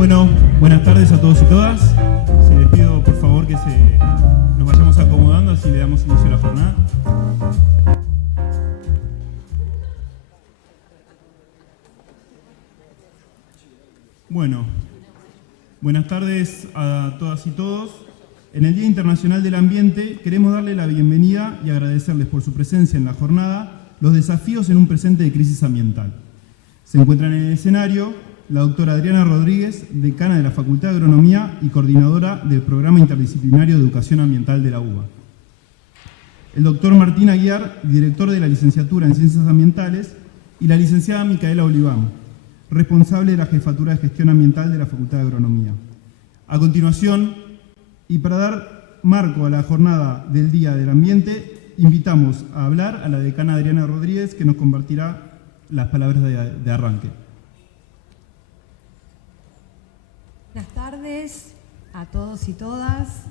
Bueno, buenas tardes a todos y todas. Si les pido por favor que nos vayamos acomodando, así le damos inicio a la jornada. Bueno, buenas tardes a todas y todos. En el Día Internacional del Ambiente queremos darle la bienvenida y agradecerles por su presencia en la jornada Los desafíos en un presente de crisis ambiental. Se encuentran en el escenario la doctora Adriana Rodríguez, decana de la Facultad de Agronomía y coordinadora del Programa Interdisciplinario de Educación Ambiental de la UBA. El doctor Martín Aguiar, director de la licenciatura en Ciencias Ambientales, y la licenciada Micaela Oliván, responsable de la Jefatura de Gestión Ambiental de la Facultad de Agronomía. A continuación, y para dar marco a la jornada del Día del Ambiente, invitamos a hablar a la decana Adriana Rodríguez, que nos compartirá las palabras de arranque. Buenas tardes a todos y todas.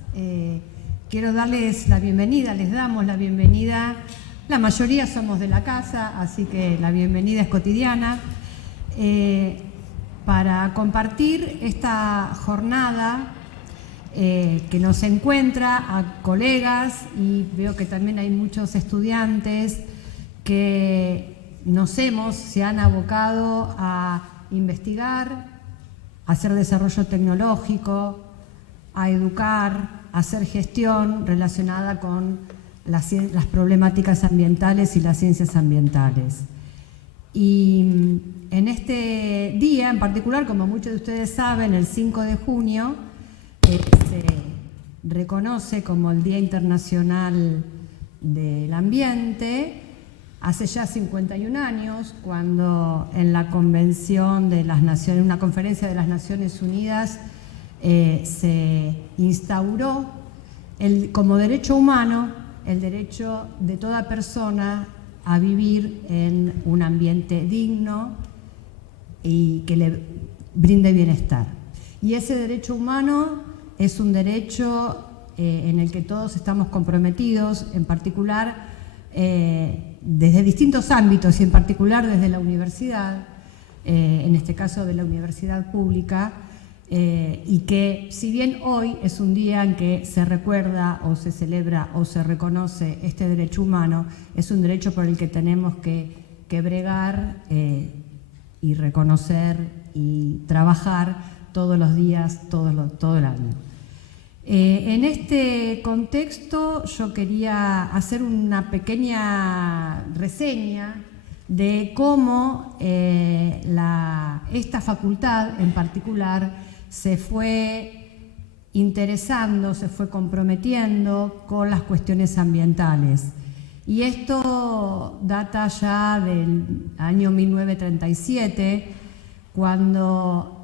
Quiero darles la bienvenida, les damos la bienvenida. La mayoría somos de la casa, así que la bienvenida es cotidiana. Para compartir esta jornada que nos encuentra a colegas, y veo que también hay muchos estudiantes que se han abocado a investigar, a hacer desarrollo tecnológico, a educar, a hacer gestión relacionada con las problemáticas ambientales y las ciencias ambientales. Y en este día en particular, como muchos de ustedes saben, el 5 de junio se reconoce como el Día Internacional del Ambiente. Hace ya 51 años, cuando en la Convención de las Naciones, una conferencia de las Naciones Unidas, se instauró como derecho humano el derecho de toda persona a vivir en un ambiente digno y que le brinde bienestar. Y ese derecho humano es un derecho en el que todos estamos comprometidos, en particular desde distintos ámbitos y en particular desde la universidad, en este caso de la universidad pública, y que si bien hoy es un día en que se recuerda o se celebra o se reconoce este derecho humano, es un derecho por el que tenemos que bregar y reconocer y trabajar todos los días, todo el año. En este contexto yo quería hacer una pequeña reseña de cómo esta facultad en particular se fue interesando, se fue comprometiendo con las cuestiones ambientales. Y esto data ya del año 1937, cuando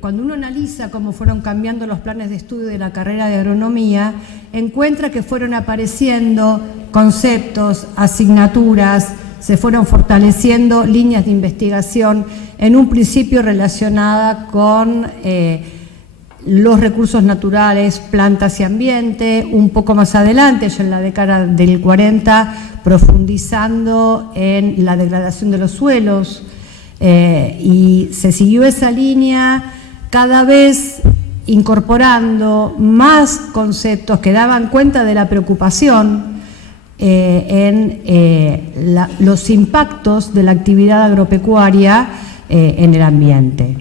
uno analiza cómo fueron cambiando los planes de estudio de la carrera de agronomía, encuentra que fueron apareciendo conceptos, asignaturas, se fueron fortaleciendo líneas de investigación, en un principio relacionada con los recursos naturales, plantas y ambiente, un poco más adelante, ya en la década del 40, profundizando en la degradación de los suelos, y se siguió esa línea cada vez incorporando más conceptos que daban cuenta de la preocupación en los impactos de la actividad agropecuaria en el ambiente.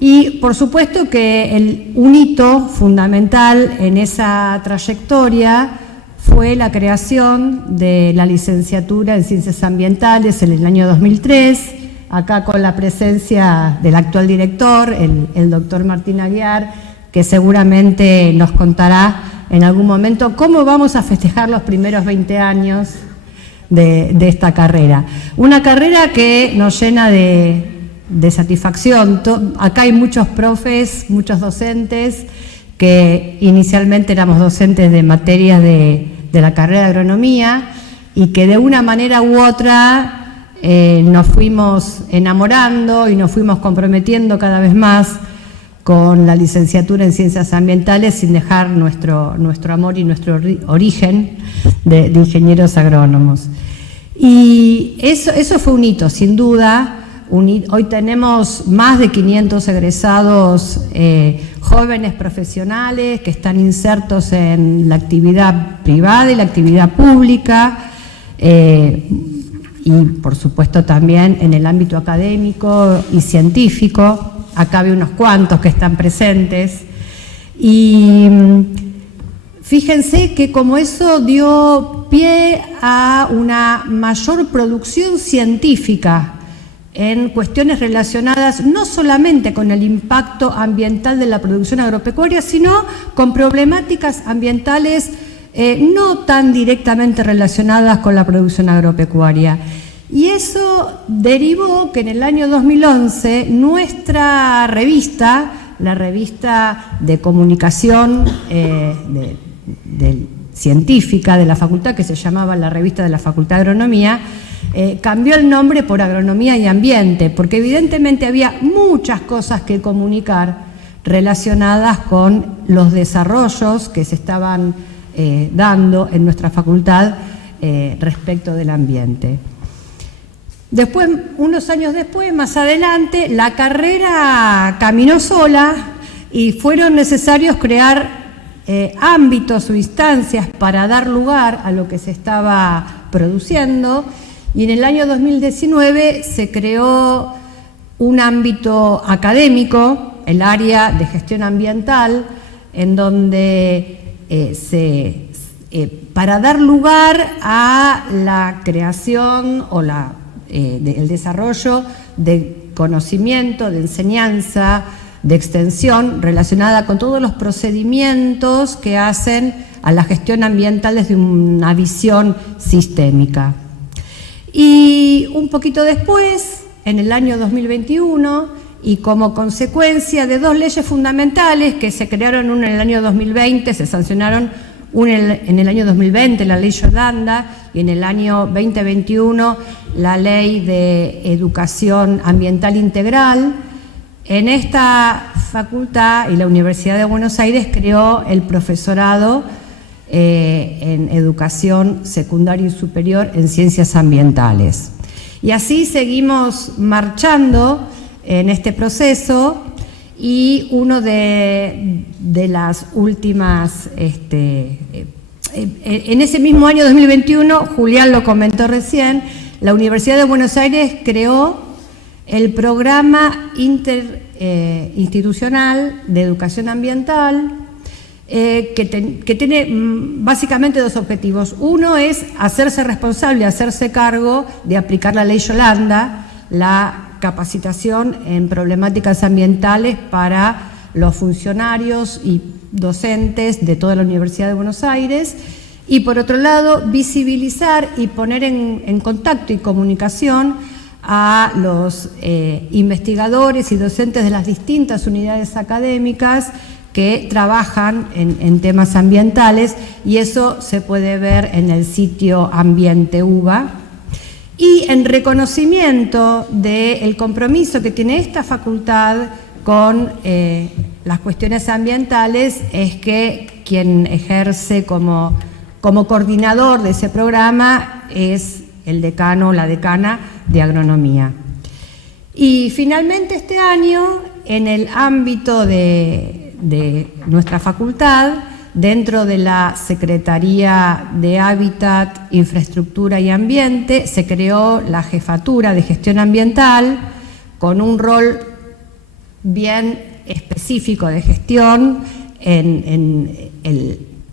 Y por supuesto que un hito fundamental en esa trayectoria fue la creación de la licenciatura en Ciencias Ambientales en el año 2003, acá con la presencia del actual director, el doctor Martín Aguiar, que seguramente nos contará en algún momento cómo vamos a festejar los primeros 20 años de esta carrera. Una carrera que nos llena de satisfacción. Acá hay muchos profes, muchos docentes, que inicialmente éramos docentes de materias de la carrera de agronomía y que de una manera u otra nos fuimos enamorando y nos fuimos comprometiendo cada vez más con la licenciatura en Ciencias Ambientales sin dejar nuestro amor y nuestro origen de ingenieros agrónomos. Y eso fue un hito, sin duda, Hoy tenemos más de 500 egresados jóvenes profesionales que están insertos en la actividad privada y la actividad pública, y por supuesto también en el ámbito académico y científico. Acá hay unos cuantos que están presentes. Y fíjense que como eso dio pie a una mayor producción científica en cuestiones relacionadas no solamente con el impacto ambiental de la producción agropecuaria, sino con problemáticas ambientales no tan directamente relacionadas con la producción agropecuaria. Y eso derivó que en el año 2011 nuestra revista, la revista de comunicación científica de la facultad, que se llamaba la Revista de la Facultad de Agronomía, cambió el nombre por Agronomía y Ambiente, porque evidentemente había muchas cosas que comunicar relacionadas con los desarrollos que se estaban dando en nuestra facultad respecto del ambiente. Después, unos años después, más adelante, la carrera caminó sola y fueron necesarios crear ámbitos o instancias para dar lugar a lo que se estaba produciendo, y en el año 2019 se creó un ámbito académico, el área de gestión ambiental, en donde para dar lugar a la creación o el desarrollo de conocimiento, de enseñanza, de extensión relacionada con todos los procedimientos que hacen a la gestión ambiental desde una visión sistémica. Y un poquito después, en el año 2021, y como consecuencia de dos leyes fundamentales que se crearon, una en el año 2020, se sancionaron, una en el año 2020, la Ley Yolanda, y en el año 2021, la Ley de Educación Ambiental Integral. En esta facultad y la Universidad de Buenos Aires creó el profesorado en educación secundaria y superior en ciencias ambientales. Y así seguimos marchando en este proceso, y uno de las últimas, en ese mismo año 2021, Julián lo comentó recién, la Universidad de Buenos Aires creó el programa interinstitucional de educación ambiental, que tiene básicamente dos objetivos. Uno es hacerse responsable, hacerse cargo de aplicar la Ley Yolanda, la capacitación en problemáticas ambientales para los funcionarios y docentes de toda la Universidad de Buenos Aires, y por otro lado visibilizar y poner en contacto y comunicación a los investigadores y docentes de las distintas unidades académicas que trabajan en temas ambientales, y eso se puede ver en el sitio Ambiente UBA. Y en reconocimiento del compromiso que tiene esta facultad con las cuestiones ambientales, es que quien ejerce como coordinador de ese programa es el decano o la decana de Agronomía. Y finalmente este año, en el ámbito de nuestra facultad, dentro de la Secretaría de Hábitat, Infraestructura y Ambiente, se creó la Jefatura de Gestión Ambiental, con un rol bien específico de gestión en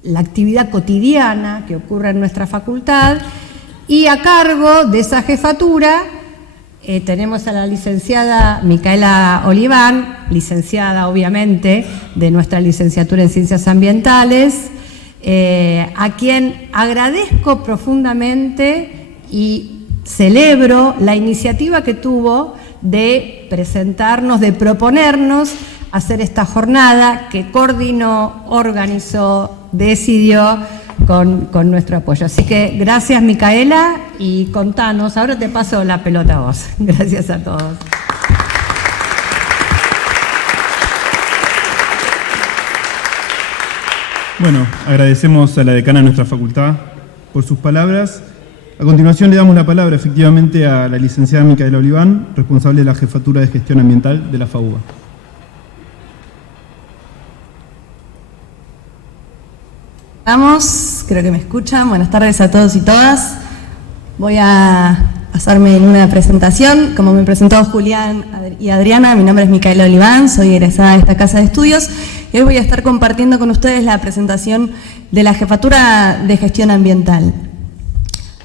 la actividad cotidiana que ocurre en nuestra facultad, y a cargo de esa jefatura tenemos a la licenciada Micaela Oliván, licenciada obviamente de nuestra licenciatura en Ciencias Ambientales, a quien agradezco profundamente y celebro la iniciativa que tuvo de presentarnos, de proponernos hacer esta jornada, que coordinó, organizó, decidió con nuestro apoyo. Así que gracias, Micaela, y contanos. Ahora te paso la pelota a vos. Gracias a todos. Bueno, agradecemos a la decana de nuestra facultad por sus palabras, A continuación le damos la palabra efectivamente a la licenciada Micaela Oliván, responsable de la Jefatura de Gestión Ambiental de la FAUBA. Vamos, creo que me escuchan. Buenas tardes a todos y todas. Voy a pasarme en una presentación. Como me presentó Julián y Adriana, mi nombre es Micaela Oliván, soy egresada de esta casa de estudios y hoy voy a estar compartiendo con ustedes la presentación de la Jefatura de Gestión Ambiental.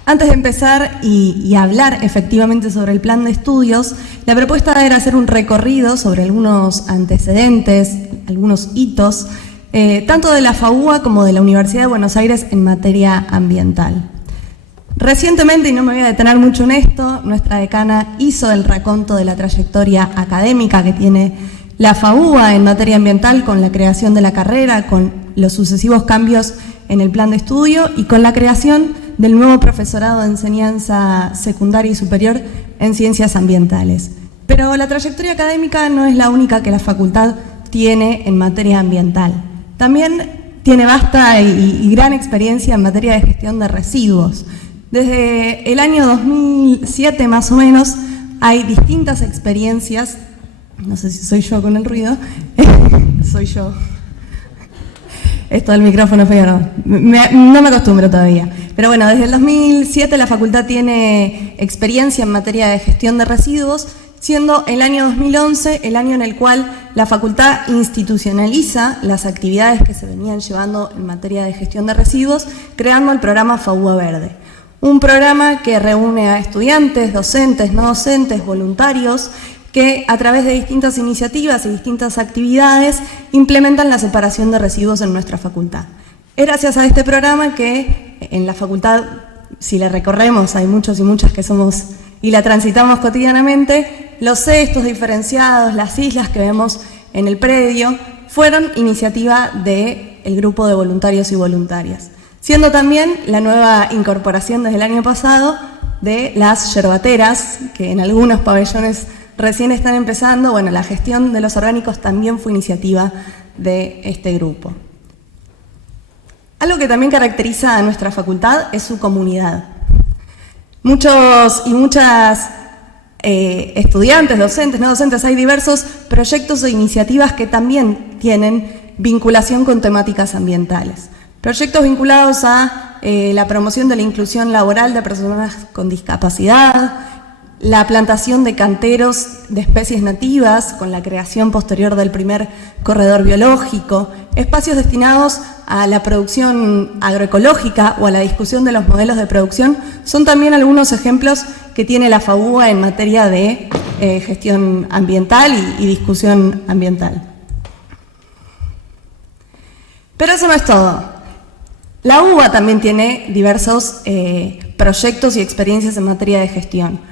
Antes de empezar y hablar efectivamente sobre el plan de estudios, la propuesta era hacer un recorrido sobre algunos antecedentes, algunos hitos, tanto de la FAUBA como de la Universidad de Buenos Aires en materia ambiental. Recientemente, y no me voy a detener mucho en esto, nuestra decana hizo el raconto de la trayectoria académica que tiene la FAUBA en materia ambiental con la creación de la carrera, con los sucesivos cambios en el plan de estudio y con la creación del nuevo profesorado de enseñanza secundaria y superior en ciencias ambientales. Pero la trayectoria académica no es la única que la facultad tiene en materia ambiental. También tiene vasta y gran experiencia en materia de gestión de residuos. Desde el año 2007 más o menos hay distintas experiencias, no sé si soy yo con el ruido, soy yo. Esto del micrófono feo no me acostumbro todavía. Pero bueno, desde el 2007 la facultad tiene experiencia en materia de gestión de residuos, siendo el año 2011 el año en el cual la facultad institucionaliza las actividades que se venían llevando en materia de gestión de residuos, creando el programa FAUBA Verde. Un programa que reúne a estudiantes, docentes, no docentes, voluntarios, que a través de distintas iniciativas y distintas actividades implementan la separación de residuos en nuestra facultad. Es gracias a este programa que en la facultad, si la recorremos, hay muchos y muchas que somos y la transitamos cotidianamente, los cestos diferenciados, las islas que vemos en el predio, fueron iniciativa del grupo de voluntarios y voluntarias, siendo también la nueva incorporación desde el año pasado de las yerbateras, que en algunos pabellones recién están empezando. Bueno, la gestión de los orgánicos también fue iniciativa de este grupo. Algo que también caracteriza a nuestra facultad es su comunidad. Muchos y muchas estudiantes, docentes, no docentes, hay diversos proyectos e iniciativas que también tienen vinculación con temáticas ambientales. Proyectos vinculados a la promoción de la inclusión laboral de personas con discapacidad, la plantación de canteros de especies nativas con la creación posterior del primer corredor biológico, espacios destinados a la producción agroecológica o a la discusión de los modelos de producción, son también algunos ejemplos que tiene la FAUBA en materia de gestión ambiental y discusión ambiental. Pero eso no es todo. La UBA también tiene diversos proyectos y experiencias en materia de gestión.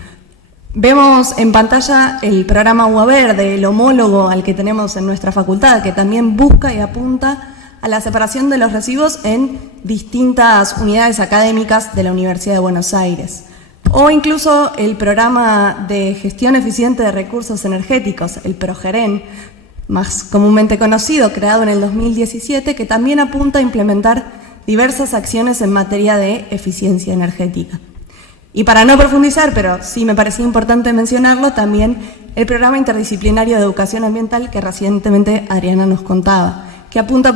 Vemos en pantalla el programa UBA Verde, el homólogo al que tenemos en nuestra facultad, que también busca y apunta a la separación de los residuos en distintas unidades académicas de la Universidad de Buenos Aires. O incluso el programa de gestión eficiente de recursos energéticos, el PROGEREN, más comúnmente conocido, creado en el 2017, que también apunta a implementar diversas acciones en materia de eficiencia energética. Y para no profundizar, pero sí me parecía importante mencionarlo, también el programa interdisciplinario de educación ambiental que recientemente Adriana nos contaba, que apunta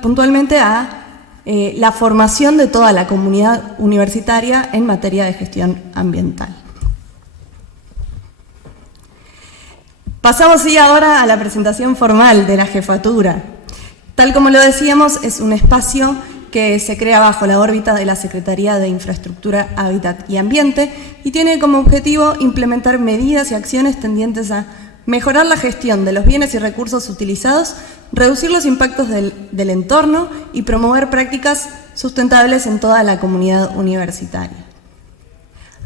puntualmente a la formación de toda la comunidad universitaria en materia de gestión ambiental. Pasamos así ahora a la presentación formal de la jefatura. Tal como lo decíamos, es un espacio que se crea bajo la órbita de la Secretaría de Infraestructura, Hábitat y Ambiente y tiene como objetivo implementar medidas y acciones tendientes a mejorar la gestión de los bienes y recursos utilizados, reducir los impactos del entorno y promover prácticas sustentables en toda la comunidad universitaria.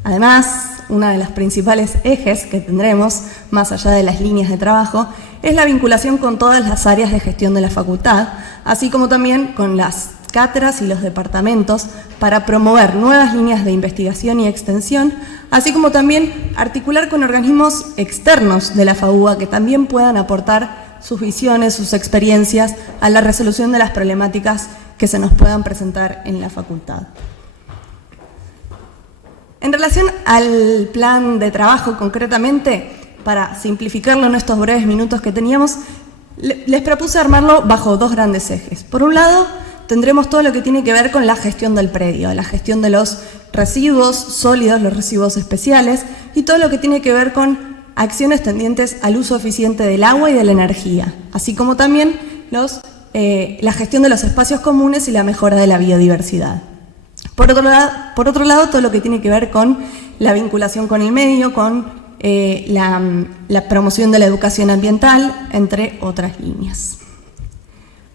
Además, uno de los principales ejes que tendremos, más allá de las líneas de trabajo, es la vinculación con todas las áreas de gestión de la facultad, así como también con las cátedras y los departamentos para promover nuevas líneas de investigación y extensión, así como también articular con organismos externos de la FAUBA que también puedan aportar sus visiones, sus experiencias a la resolución de las problemáticas que se nos puedan presentar en la facultad. En relación al plan de trabajo concretamente, para simplificarlo en estos breves minutos que teníamos, les propuse armarlo bajo dos grandes ejes. Por un lado, tendremos todo lo que tiene que ver con la gestión del predio, la gestión de los residuos sólidos, los residuos especiales, y todo lo que tiene que ver con acciones tendientes al uso eficiente del agua y de la energía, así como también la gestión de los espacios comunes y la mejora de la biodiversidad. Por otro lado, todo lo que tiene que ver con la vinculación con el medio, con la promoción de la educación ambiental, entre otras líneas.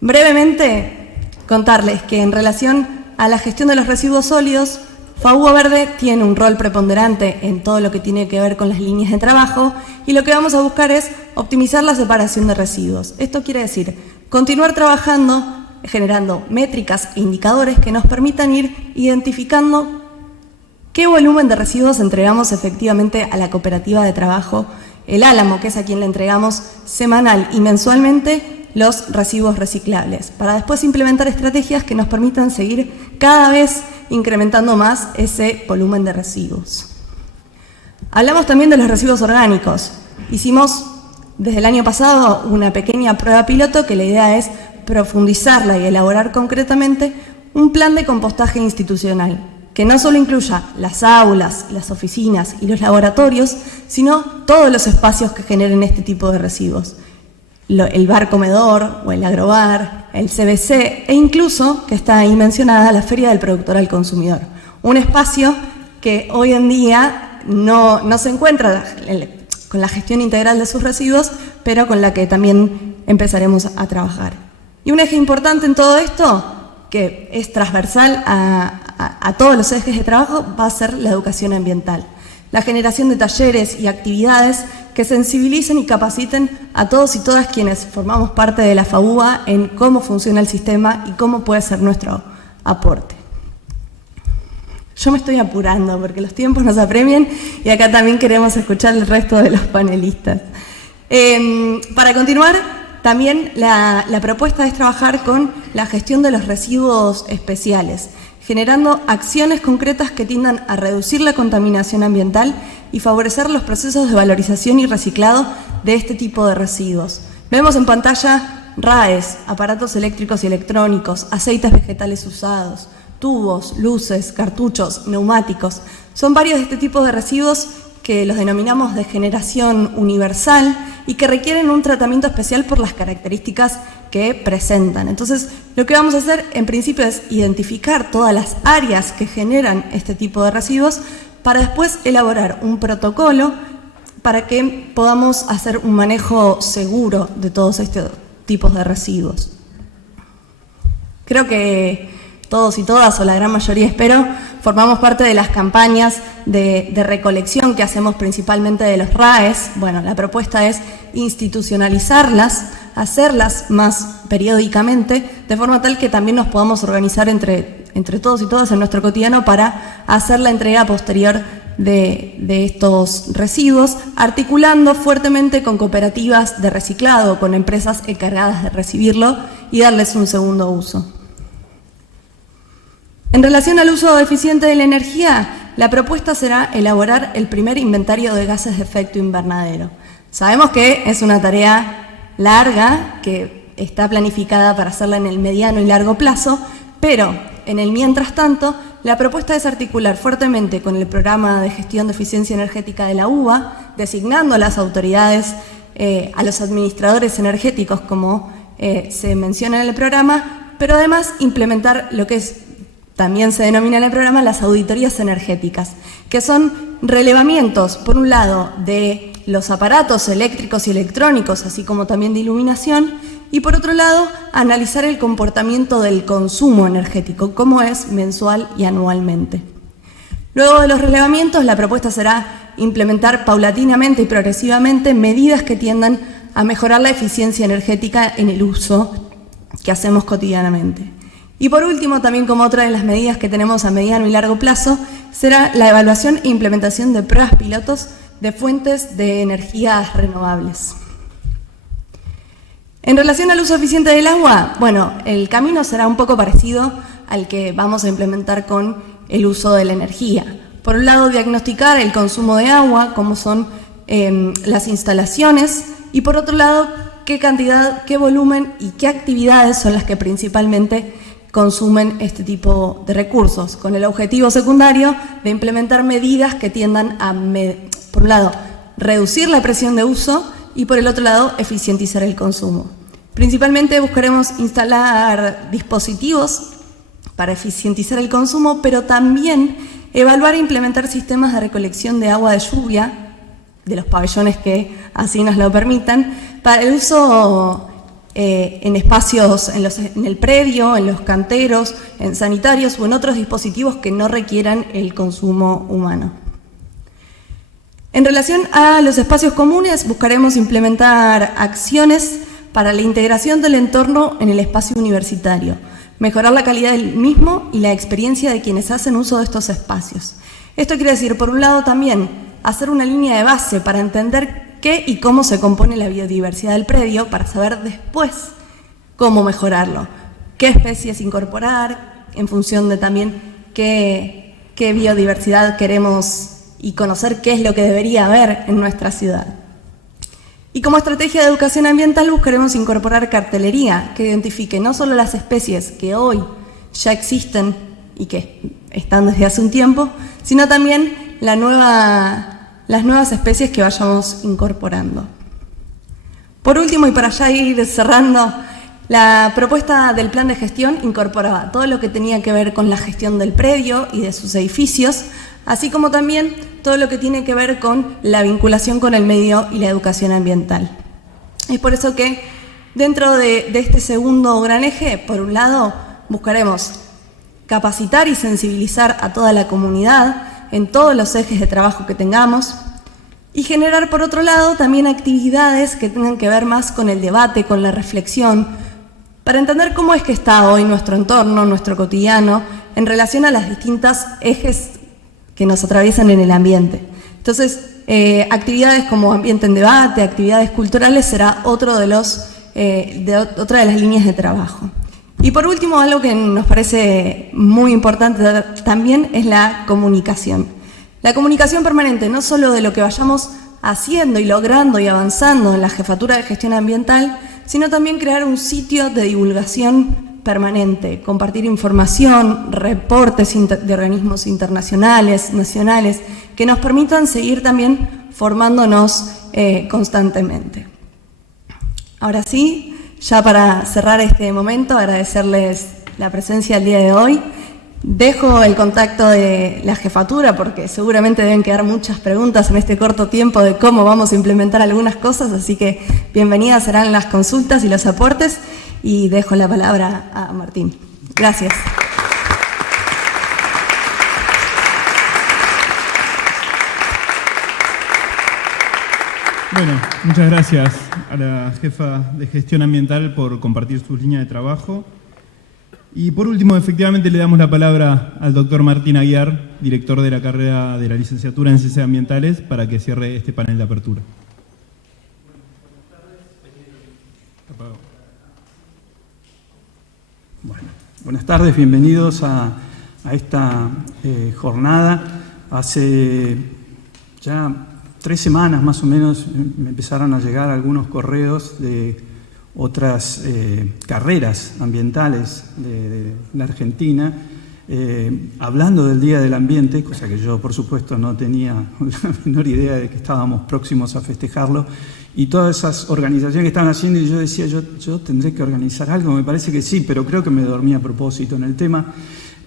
Brevemente, contarles que en relación a la gestión de los residuos sólidos, FAUBA Verde tiene un rol preponderante en todo lo que tiene que ver con las líneas de trabajo y lo que vamos a buscar es optimizar la separación de residuos. Esto quiere decir continuar trabajando, generando métricas e indicadores que nos permitan ir identificando qué volumen de residuos entregamos efectivamente a la cooperativa de trabajo El Álamo, que es a quien le entregamos semanal y mensualmente los residuos reciclables, para después implementar estrategias que nos permitan seguir cada vez incrementando más ese volumen de residuos. Hablamos también de los residuos orgánicos. Hicimos desde el año pasado una pequeña prueba piloto que la idea es profundizarla y elaborar concretamente un plan de compostaje institucional, que no solo incluya las aulas, las oficinas y los laboratorios, sino todos los espacios que generen este tipo de residuos. El bar comedor o el agrobar, el CBC e incluso, que está ahí mencionada, la Feria del Productor al Consumidor. Un espacio que hoy en día no se encuentra con la gestión integral de sus residuos, pero con la que también empezaremos a trabajar. Y un eje importante en todo esto, que es transversal a todos los ejes de trabajo, va a ser la educación ambiental. La generación de talleres y actividades que sensibilicen y capaciten a todos y todas quienes formamos parte de la FAUBA en cómo funciona el sistema y cómo puede ser nuestro aporte. Yo me estoy apurando porque los tiempos nos apremian y acá también queremos escuchar el resto de los panelistas. Para continuar, también la propuesta es trabajar con la gestión de los residuos especiales, generando acciones concretas que tiendan a reducir la contaminación ambiental y favorecer los procesos de valorización y reciclado de este tipo de residuos. Vemos en pantalla RAEs, aparatos eléctricos y electrónicos, aceites vegetales usados, tubos, luces, cartuchos, neumáticos. Son varios de este tipo de residuos que los denominamos de generación universal y que requieren un tratamiento especial por las características que presentan. Entonces, lo que vamos a hacer en principio es identificar todas las áreas que generan este tipo de residuos para después elaborar un protocolo para que podamos hacer un manejo seguro de todos estos tipos de residuos. Creo que todos y todas, o la gran mayoría espero, formamos parte de las campañas de recolección que hacemos principalmente de los RAEs. Bueno, la propuesta es institucionalizarlas, hacerlas más periódicamente, de forma tal que también nos podamos organizar entre todos y todas en nuestro cotidiano para hacer la entrega posterior de estos residuos, articulando fuertemente con cooperativas de reciclado, con empresas encargadas de recibirlo y darles un segundo uso. En relación al uso eficiente de la energía, la propuesta será elaborar el primer inventario de gases de efecto invernadero. Sabemos que es una tarea larga, que está planificada para hacerla en el mediano y largo plazo, pero en el mientras tanto, la propuesta es articular fuertemente con el programa de gestión de eficiencia energética de la UBA, designando a las autoridades, a los administradores energéticos, como se menciona en el programa, pero además implementar lo que también se denomina en el programa las auditorías energéticas, que son relevamientos, por un lado, de los aparatos eléctricos y electrónicos, así como también de iluminación, y por otro lado, analizar el comportamiento del consumo energético, como es mensual y anualmente. Luego de los relevamientos, la propuesta será implementar paulatinamente y progresivamente medidas que tiendan a mejorar la eficiencia energética en el uso que hacemos cotidianamente. Y por último, también como otra de las medidas que tenemos a mediano y largo plazo, será la evaluación e implementación de pruebas pilotos de fuentes de energías renovables. En relación al uso eficiente del agua, bueno, el camino será un poco parecido al que vamos a implementar con el uso de la energía. Por un lado, diagnosticar el consumo de agua, cómo son las instalaciones, y por otro lado, qué cantidad, qué volumen y qué actividades son las que principalmente consumen este tipo de recursos, con el objetivo secundario de implementar medidas que tiendan a, por un lado, reducir la presión de uso y por el otro lado, eficientizar el consumo. Principalmente buscaremos instalar dispositivos para eficientizar el consumo, pero también evaluar e implementar sistemas de recolección de agua de lluvia, de los pabellones que así nos lo permitan, para el uso en espacios, en el predio, en los canteros, en sanitarios o en otros dispositivos que no requieran el consumo humano. En relación a los espacios comunes, buscaremos implementar acciones para la integración del entorno en el espacio universitario, mejorar la calidad del mismo y la experiencia de quienes hacen uso de estos espacios. Esto quiere decir, por un lado, también hacer una línea de base para entender qué y cómo se compone la biodiversidad del predio, para saber después cómo mejorarlo, qué especies incorporar, en función de también qué biodiversidad queremos y conocer qué es lo que debería haber en nuestra ciudad. Y como estrategia de educación ambiental buscaremos incorporar cartelería que identifique no solo las especies que hoy ya existen y que están desde hace un tiempo, sino también las nuevas especies que vayamos incorporando. Por último, y para ya ir cerrando, la propuesta del plan de gestión incorporaba todo lo que tenía que ver con la gestión del predio y de sus edificios, así como también todo lo que tiene que ver con la vinculación con el medio y la educación ambiental. Es por eso que dentro de este segundo gran eje, por un lado, buscaremos capacitar y sensibilizar a toda la comunidad en todos los ejes de trabajo que tengamos y generar, por otro lado, también actividades que tengan que ver más con el debate, con la reflexión, para entender cómo es que está hoy nuestro entorno, nuestro cotidiano, en relación a las distintas ejes que nos atraviesan en el ambiente. Entonces, actividades como ambiente en debate, actividades culturales, será otra de las líneas de trabajo. Y por último, algo que nos parece muy importante también es la comunicación. La comunicación permanente, no solo de lo que vayamos haciendo y logrando y avanzando en la Jefatura de Gestión Ambiental, sino también crear un sitio de divulgación permanente, compartir información, reportes de organismos internacionales, nacionales, que nos permitan seguir también formándonos constantemente. Ahora sí, ya para cerrar este momento, agradecerles la presencia el día de hoy. Dejo el contacto de la jefatura porque seguramente deben quedar muchas preguntas en este corto tiempo de cómo vamos a implementar algunas cosas, así que bienvenidas serán las consultas y los aportes y dejo la palabra a Martín. Gracias. Bueno, muchas gracias a la jefa de gestión ambiental por compartir sus líneas de trabajo. Y por último, efectivamente, le damos la palabra al doctor Martín Aguiar, director de la carrera de la licenciatura en Ciencias Ambientales, para que cierre este panel de apertura. Bueno, buenas tardes, bienvenidos a esta jornada. Hace ya 3 semanas más o menos me empezaron a llegar algunos correos de otras carreras ambientales de la Argentina, hablando del Día del Ambiente, cosa que yo por supuesto no tenía la menor idea de que estábamos próximos a festejarlo, y todas esas organizaciones que estaban haciendo, y yo decía, yo tendré que organizar algo, me parece que sí, pero creo que me dormí a propósito en el tema.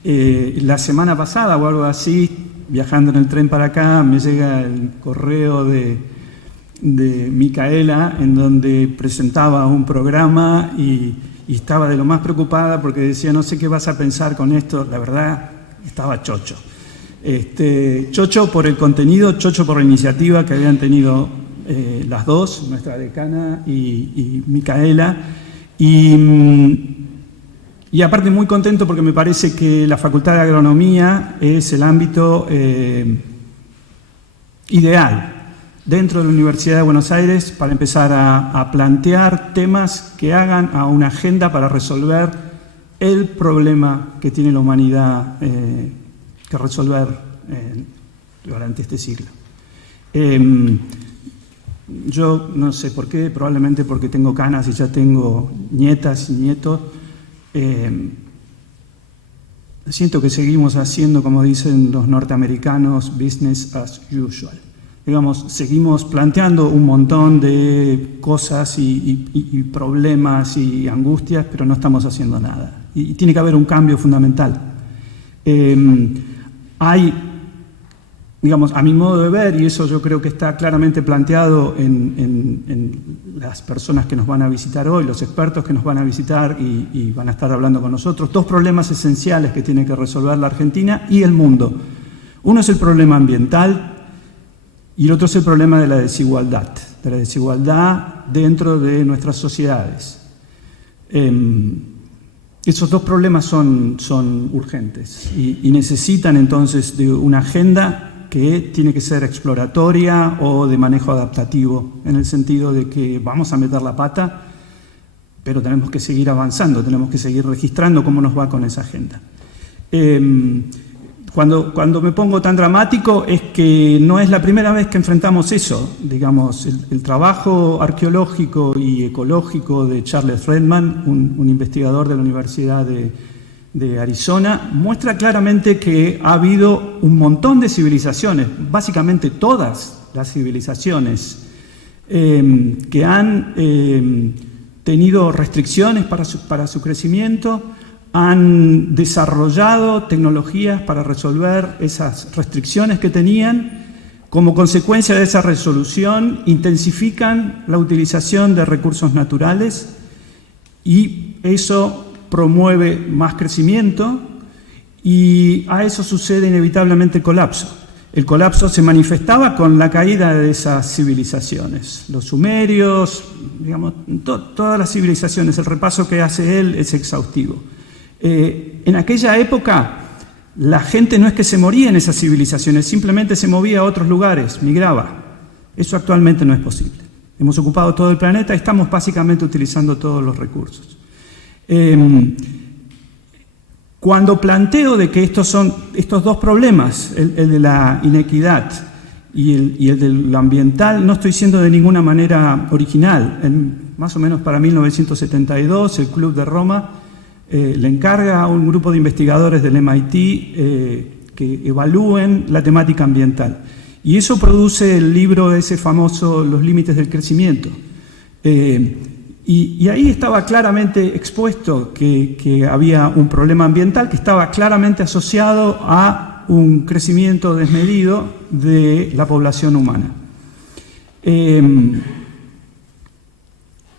La semana pasada o algo así, viajando en el tren para acá, me llega el correo de Micaela, en donde presentaba un programa y estaba de lo más preocupada porque decía, no sé qué vas a pensar con esto. La verdad, estaba chocho. Chocho por el contenido, chocho por la iniciativa que habían tenido las dos, nuestra decana y Micaela. Y aparte muy contento porque me parece que la Facultad de Agronomía es el ámbito ideal dentro de la Universidad de Buenos Aires para empezar a plantear temas que hagan a una agenda para resolver el problema que tiene la humanidad que resolver durante este siglo. Yo no sé por qué, probablemente porque tengo canas y ya tengo nietas y nietos, siento que seguimos haciendo, como dicen los norteamericanos, business as usual. Digamos, seguimos planteando un montón de cosas y problemas y angustias, pero no estamos haciendo nada. Y tiene que haber un cambio fundamental. Hay, digamos, a mi modo de ver, y eso yo creo que está claramente planteado en las personas que nos van a visitar hoy, los expertos que nos van a visitar y van a estar hablando con nosotros, dos problemas esenciales que tiene que resolver la Argentina y el mundo. Uno es el problema ambiental y el otro es el problema de la desigualdad dentro de nuestras sociedades. Esos dos problemas son urgentes y necesitan entonces de una agenda que tiene que ser exploratoria o de manejo adaptativo, en el sentido de que vamos a meter la pata, pero tenemos que seguir avanzando, tenemos que seguir registrando cómo nos va con esa agenda. Cuando me pongo tan dramático es que no es la primera vez que enfrentamos eso. Digamos, el trabajo arqueológico y ecológico de Charles Redman, un investigador de la Universidad de Arizona, muestra claramente que ha habido un montón de civilizaciones, básicamente todas las civilizaciones, que han tenido restricciones para su crecimiento, han desarrollado tecnologías para resolver esas restricciones que tenían. Como consecuencia de esa resolución, intensifican la utilización de recursos naturales y eso promueve más crecimiento y a eso sucede inevitablemente el colapso. El colapso se manifestaba con la caída de esas civilizaciones. Los sumerios, digamos, todas las civilizaciones, el repaso que hace él es exhaustivo. En aquella época la gente no es que se moría en esas civilizaciones, simplemente se movía a otros lugares, migraba. Eso actualmente no es posible. Hemos ocupado todo el planeta y estamos básicamente utilizando todos los recursos. Cuando planteo de que estos son estos dos problemas, el de la inequidad y el de lo ambiental, no estoy siendo de ninguna manera original. Más o menos para 1972, el Club de Roma le encarga a un grupo de investigadores del MIT que evalúen la temática ambiental. Y eso produce el libro ese famoso Los límites del crecimiento. Y ahí estaba claramente expuesto que había un problema ambiental que estaba claramente asociado a un crecimiento desmedido de la población humana.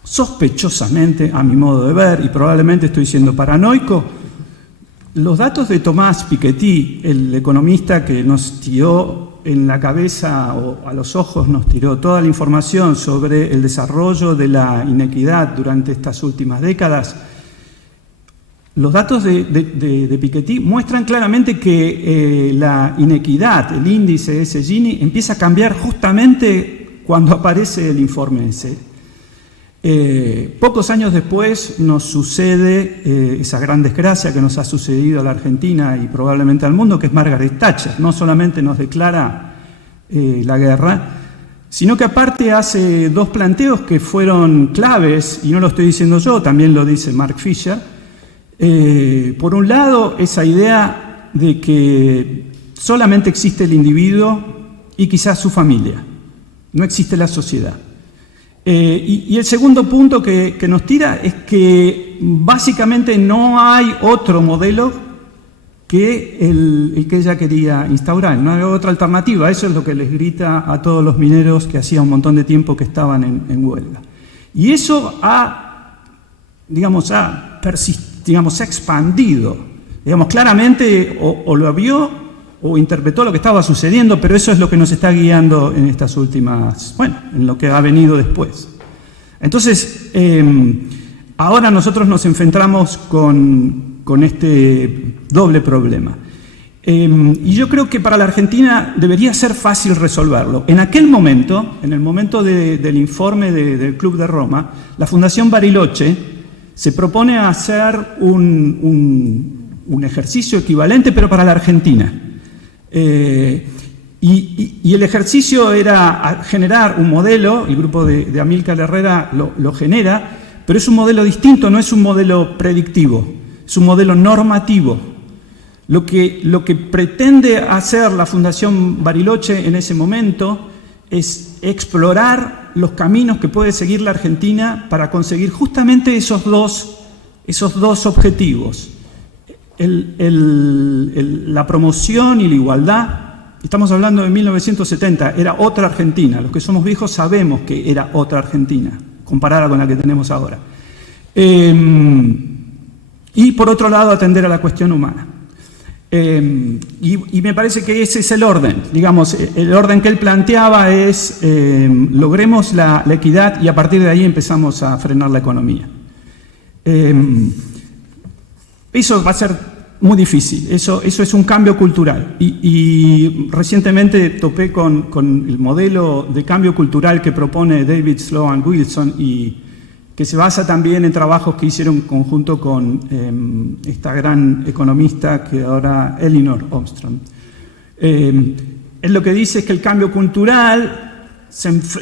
Sospechosamente, a mi modo de ver, y probablemente estoy siendo paranoico, los datos de Thomas Piketty, el economista que nos tiró en la cabeza o a los ojos nos tiró toda la información sobre el desarrollo de la inequidad durante estas últimas décadas, los datos de Piketty muestran claramente que la inequidad, el índice ese Gini, empieza a cambiar justamente cuando aparece el informe ese. Pocos años después nos sucede esa gran desgracia que nos ha sucedido a la Argentina y probablemente al mundo, que es Margaret Thatcher. No solamente nos declara la guerra, sino que aparte hace dos planteos que fueron claves, y no lo estoy diciendo yo, también lo dice Mark Fisher. Por un lado, esa idea de que solamente existe el individuo y quizás su familia, no existe la sociedad. Y el segundo punto que nos tira es que básicamente no hay otro modelo que el que ella quería instaurar, no hay otra alternativa. Eso es lo que les grita a todos los mineros que hacía un montón de tiempo que estaban en huelga. Y eso ha expandido. Claramente o lo vio o interpretó lo que estaba sucediendo, pero eso es lo que nos está guiando en estas últimas, en lo que ha venido después. Entonces, ahora nosotros nos enfrentamos con este doble problema. Y yo creo que para la Argentina debería ser fácil resolverlo. En aquel momento, en el momento del informe del Club de Roma, la Fundación Bariloche se propone hacer un ejercicio equivalente, pero para la Argentina. Y el ejercicio era generar un modelo, el grupo de Amílcar Herrera lo genera, pero es un modelo distinto, no es un modelo predictivo, es un modelo normativo. Lo que pretende hacer la Fundación Bariloche en ese momento es explorar los caminos que puede seguir la Argentina para conseguir justamente esos dos objetivos. La promoción y la igualdad. Estamos hablando de 1970, era otra Argentina. Los que somos viejos sabemos que era otra Argentina, comparada con la que tenemos ahora. Y por otro lado, atender a la cuestión humana. Y me parece que ese es el orden. Digamos, el orden que él planteaba es logremos la equidad y a partir de ahí empezamos a frenar la economía. Eso va a ser muy difícil, eso es un cambio cultural. Y recientemente topé con el modelo de cambio cultural que propone David Sloan Wilson y que se basa también en trabajos que hicieron en conjunto con esta gran economista que ahora Elinor Ostrom. Él lo que dice es que el cambio cultural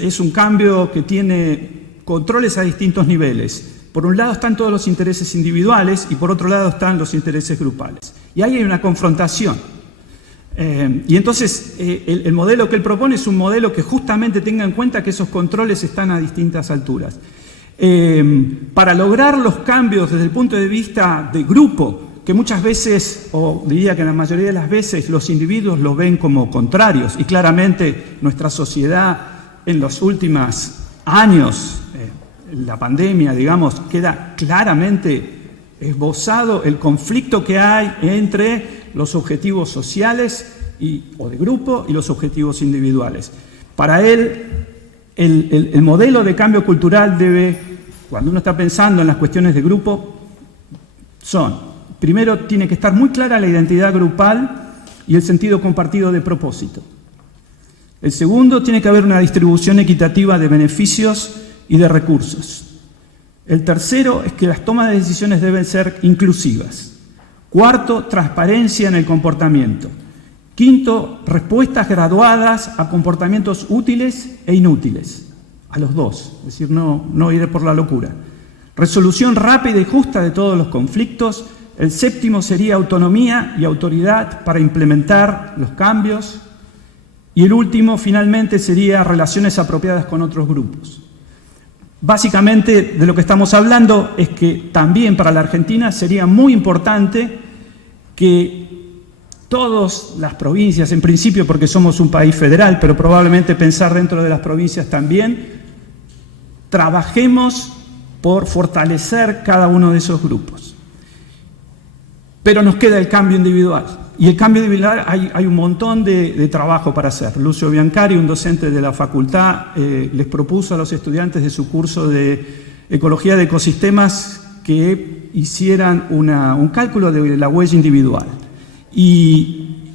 es un cambio que tiene controles a distintos niveles. Por un lado están todos los intereses individuales y por otro lado están los intereses grupales. Y ahí hay una confrontación. Y entonces el modelo que él propone es un modelo que justamente tenga en cuenta que esos controles están a distintas alturas. Para lograr los cambios desde el punto de vista de grupo, que muchas veces, o diría que la mayoría de las veces, los individuos lo ven como contrarios, y claramente nuestra sociedad en los últimos años, la pandemia, digamos, queda claramente esbozado el conflicto que hay entre los objetivos sociales o de grupo y los objetivos individuales. Para él, el modelo de cambio cultural debe, cuando uno está pensando en las cuestiones de grupo, primero tiene que estar muy clara la identidad grupal y el sentido compartido de propósito. El segundo, tiene que haber una distribución equitativa de beneficios y de recursos. El tercero es que las tomas de decisiones deben ser inclusivas. Cuarto, transparencia en el comportamiento. Quinto, respuestas graduadas a comportamientos útiles e inútiles, a los dos, es decir, no ir por la locura. Resolución rápida y justa de todos los conflictos. El séptimo sería autonomía y autoridad para implementar los cambios. Y el último, finalmente, sería relaciones apropiadas con otros grupos. Básicamente, de lo que estamos hablando es que también para la Argentina sería muy importante que todas las provincias, en principio porque somos un país federal, pero probablemente pensar dentro de las provincias también, trabajemos por fortalecer cada uno de esos grupos. Pero nos queda el cambio individual. Y el cambio individual hay un montón de trabajo para hacer. Lucio Biancari, un docente de la facultad, les propuso a los estudiantes de su curso de Ecología de Ecosistemas que hicieran un cálculo de la huella individual. Y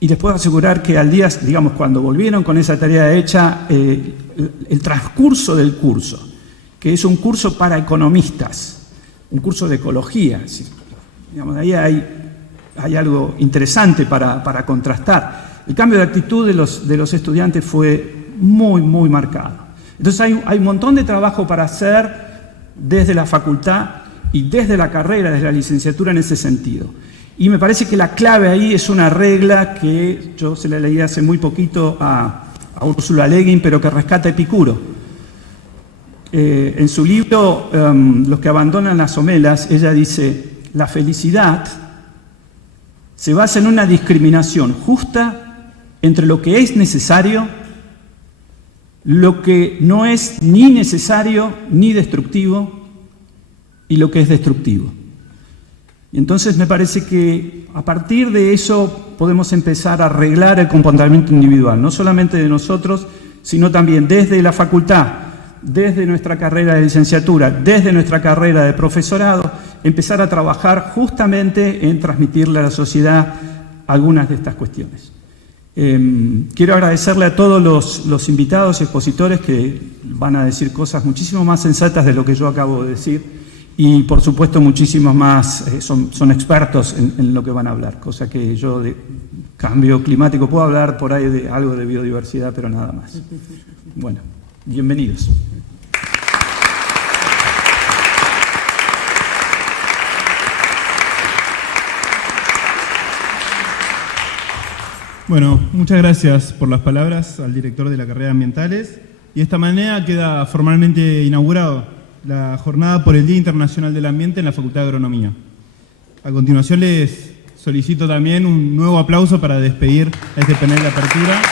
les puedo asegurar que al día, digamos, cuando volvieron con esa tarea hecha, el transcurso del curso, que es un curso para economistas, un curso de ecología, digamos, ahí hay algo interesante para contrastar. El cambio de actitud de los estudiantes fue muy, muy marcado. Entonces hay un montón de trabajo para hacer desde la facultad y desde la carrera, desde la licenciatura en ese sentido. Y me parece que la clave ahí es una regla que yo se la leí hace muy poquito a Ursula Le Guin, pero que rescata Epicuro. En su libro Los que abandonan las homelas, ella dice: la felicidad se basa en una discriminación justa entre lo que es necesario, lo que no es ni necesario ni destructivo y lo que es destructivo. Y entonces me parece que a partir de eso podemos empezar a arreglar el comportamiento individual, no solamente de nosotros, sino también desde la facultad, desde nuestra carrera de licenciatura, desde nuestra carrera de profesorado, empezar a trabajar justamente en transmitirle a la sociedad algunas de estas cuestiones. Quiero agradecerle a todos los invitados y expositores que van a decir cosas muchísimo más sensatas de lo que yo acabo de decir y, por supuesto, muchísimos más son expertos en lo que van a hablar, cosa que yo cambio climático. Puedo hablar por ahí de algo de biodiversidad, pero nada más. Bueno, bienvenidos. Bueno, muchas gracias por las palabras al director de la carrera de Ambientales. Y de esta manera queda formalmente inaugurado la jornada por el Día Internacional del Ambiente en la Facultad de Agronomía. A continuación les solicito también un nuevo aplauso para despedir a este panel de apertura.